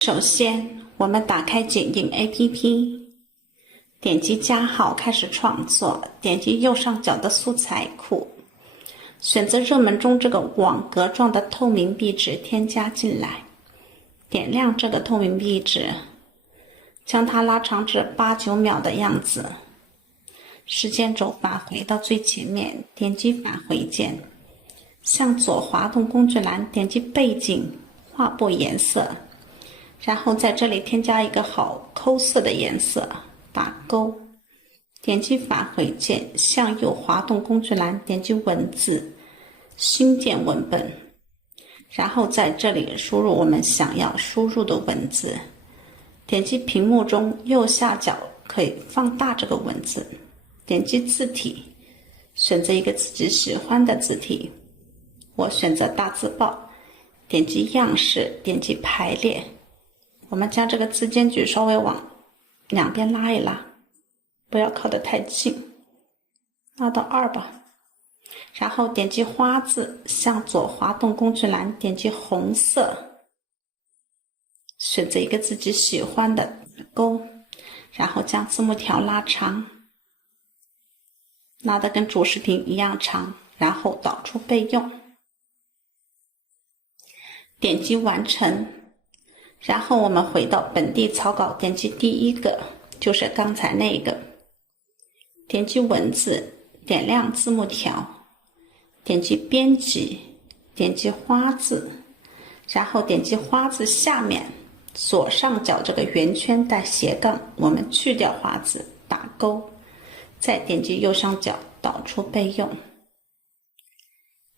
首先，我们打开剪映 APP， 点击加号开始创作，点击右上角的素材库，选择热门中这个网格状的透明壁纸添加进来，点亮这个透明壁纸，将它拉长至8-9秒的样子。时间轴返回到最前面，点击返回键，向左滑动工具栏，点击背景画布颜色，然后在这里添加一个好抠色的颜色，打勾，点击返回键，向右滑动工具栏，点击文字，新建文本，然后在这里输入我们想要输入的文字，点击屏幕中右下角可以放大这个文字，点击字体，选择一个自己喜欢的字体，我选择大字报，点击样式，点击排列，我们将这个字间距稍微往两边拉一拉，不要靠得太近，拉到2吧。然后点击花字，向左滑动工具栏，点击红色，选择一个自己喜欢的勾，然后将字幕条拉长，拉得跟主视频一样长，然后导出备用，点击完成。然后我们回到本地草稿，点击第一个，就是刚才那个，点击文字，点亮字幕条，点击编辑，点击花字，然后点击花字下面左上角这个圆圈带斜杠，我们去掉花字，打勾，再点击右上角导出备用，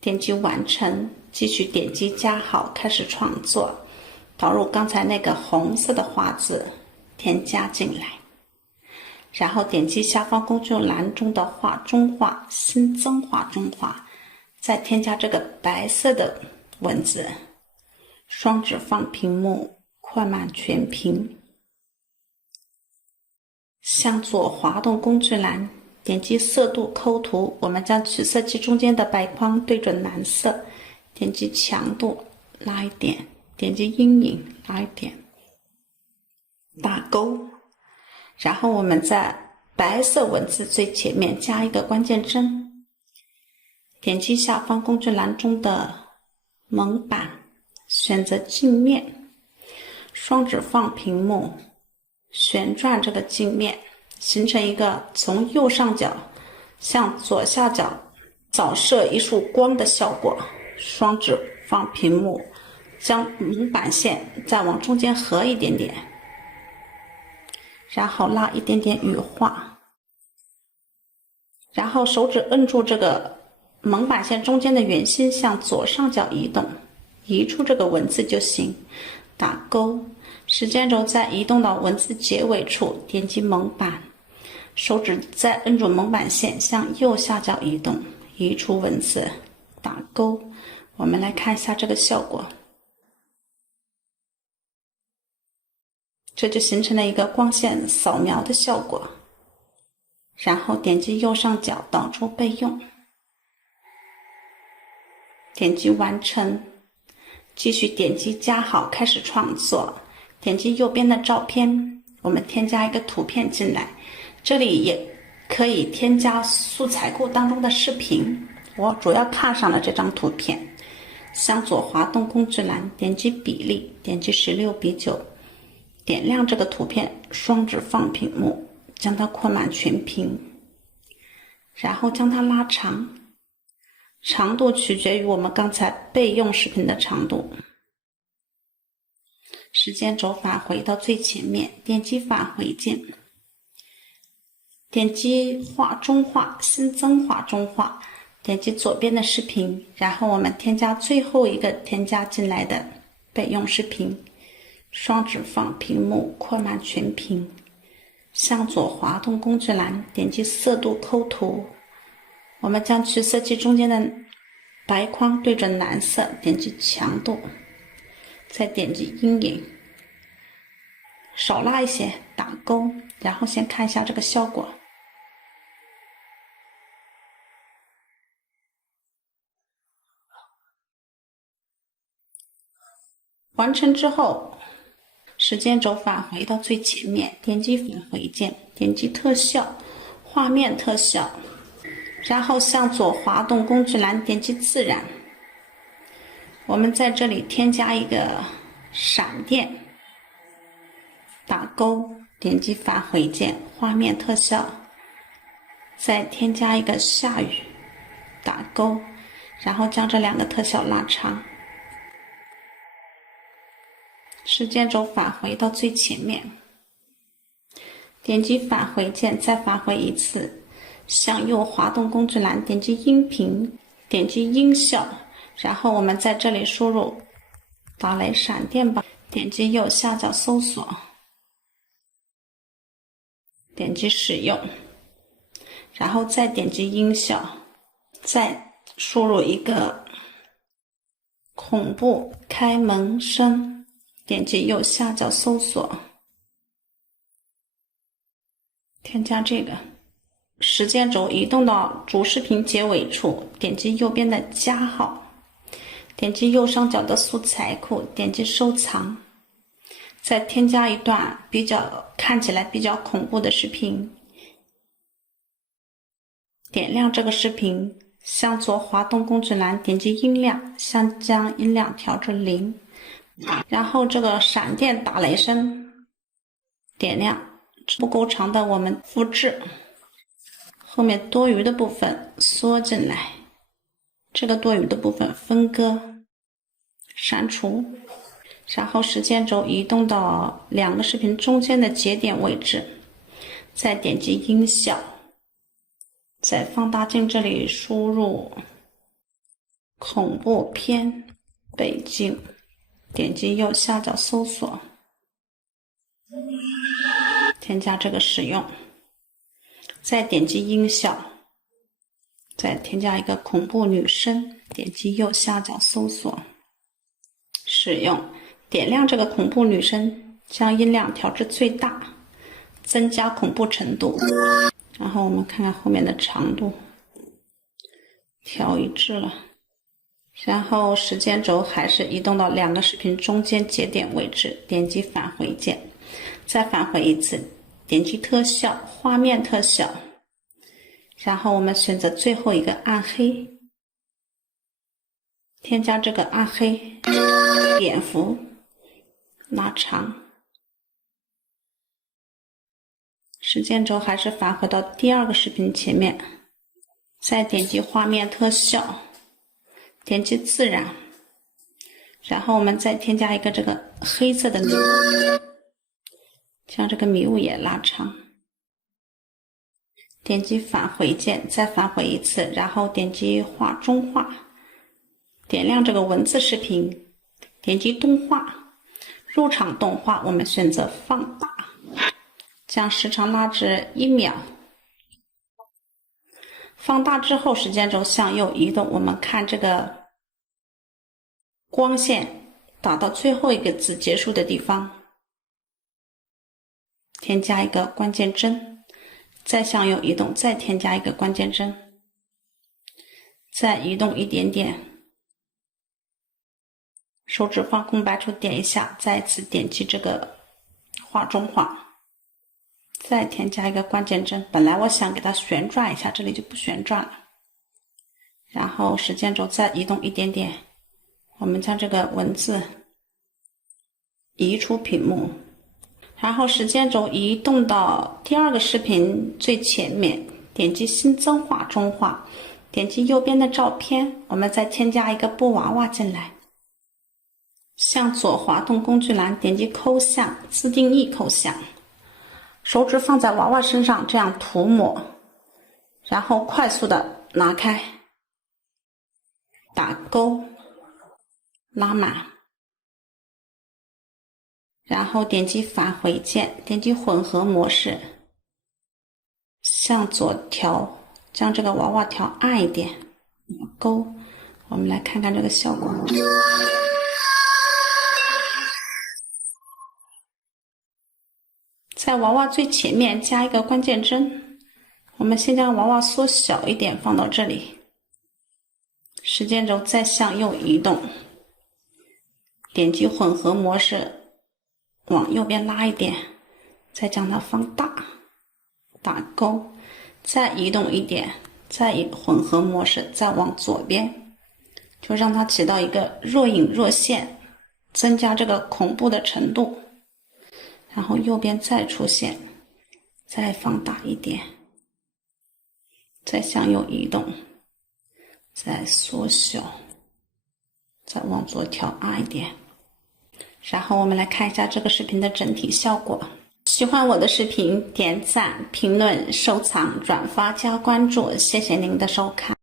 点击完成，继续点击加号开始创作，导入刚才那个红色的花字，添加进来，然后点击下方工具栏中的画中画，新增画中画，再添加这个白色的文字，双指放屏幕，快慢全屏，向左滑动工具栏，点击色度抠图，我们将取色器中间的白框对准蓝色，点击强度拉一点，点击阴影拉一点，打勾，然后我们在白色文字最前面加一个关键帧，点击下方工具栏中的蒙版，选择镜面，双指放屏幕，旋转这个镜面，形成一个从右上角向左下角扫射一束光的效果，双指放屏幕，将蒙版线再往中间合一点点，然后拉一点点羽化，然后手指摁住这个蒙版线中间的圆心向左上角移动，移出这个文字就行，打勾，时间轴再移动到文字结尾处，点击蒙版，手指再摁住蒙版线向右下角移动，移出文字，打勾。我们来看一下这个效果，这就形成了一个光线扫描的效果，然后点击右上角导出备用，点击完成，继续点击加号开始创作，点击右边的照片，我们添加一个图片进来，这里也可以添加素材库当中的视频，我主要看上了这张图片，向左滑动工具栏，点击比例，点击16:9，点亮这个图片，双指放屏幕，将它扩满全屏，然后将它拉长，长度取决于我们刚才备用视频的长度。时间轴返回到最前面，点击返回键，点击画中画，新增画中画，点击左边的视频，然后我们添加最后一个添加进来的备用视频，双指放屏幕，扩满全屏，向左滑动工具栏，点击色度抠图，我们将取色器中间的白框对准蓝色，点击强度，再点击阴影，少拉一些，打勾，然后先看一下这个效果。完成之后，时间轴返回到最前面，点击返回键，点击特效，画面特效，然后向左滑动工具栏，点击自然。我们在这里添加一个闪电，打勾，点击返回键，画面特效，再添加一个下雨，打勾，然后将这两个特效拉长。时间轴返回到最前面，点击返回键，再返回一次，向右滑动工具栏，点击音频，点击音效，然后我们在这里输入打雷闪电吧，点击右下角搜索，点击使用，然后再点击音效，再输入一个恐怖开门声，点击右下角搜索，添加这个。时间轴移动到主视频结尾处，点击右边的加号，点击右上角的素材库，点击收藏，再添加一段看起来比较恐怖的视频，点亮这个视频，向左滑动工具栏，点击音量，将音量调至0，然后这个闪电打雷声点亮，不够长的我们复制，后面多余的部分缩进来，这个多余的部分分割删除，然后时间轴移动到两个视频中间的节点位置，再点击音效，在放大镜这里输入恐怖片北京，点击右下角搜索，添加这个使用，再点击音效，再添加一个恐怖女声，点击右下角搜索，使用，点亮这个恐怖女声，将音量调至最大，增加恐怖程度，然后我们看看后面的长度，调一致了，然后时间轴还是移动到两个视频中间节点位置，点击返回键，再返回一次，点击特效，画面特效，然后我们选择最后一个暗黑，添加这个暗黑，点幅拉长，时间轴还是返回到第二个视频前面，再点击画面特效，点击自然，然后我们再添加一个这个黑色的迷雾，将这个迷雾也拉长，点击返回键，再返回一次，然后点击画中画，点亮这个文字视频，点击动画，入场动画我们选择放大，将时长拉至1秒，放大之后时间轴向右移动，我们看这个光线打到最后一个字结束的地方，添加一个关键帧，再向右移动，再添加一个关键帧，再移动一点点，手指放空白处点一下，再次点击这个画中画，再添加一个关键帧，本来我想给它旋转一下，这里就不旋转了，然后时间轴再移动一点点，我们将这个文字移出屏幕，然后时间轴移动到第二个视频最前面，点击新增画中画，点击右边的照片，我们再添加一个布娃娃进来，向左滑动工具栏，点击抠像，自定义抠像，手指放在娃娃身上这样涂抹，然后快速的拿开，打勾，拉满，然后点击返回键，点击混合模式，向左调，将这个娃娃调暗一点，勾，我们来看看这个效果。在娃娃最前面加一个关键帧，我们先将娃娃缩小一点放到这里，时间轴再向右移动，点击混合模式，往右边拉一点，再将它放大，打勾，再移动一点，再以混合模式再往左边，就让它起到一个若隐若现，增加这个恐怖的程度。然后右边再出现，再放大一点，再向右移动，再缩小，再往左调暗一点。然后我们来看一下这个视频的整体效果。喜欢我的视频，点赞、评论、收藏、转发、加关注，谢谢您的收看。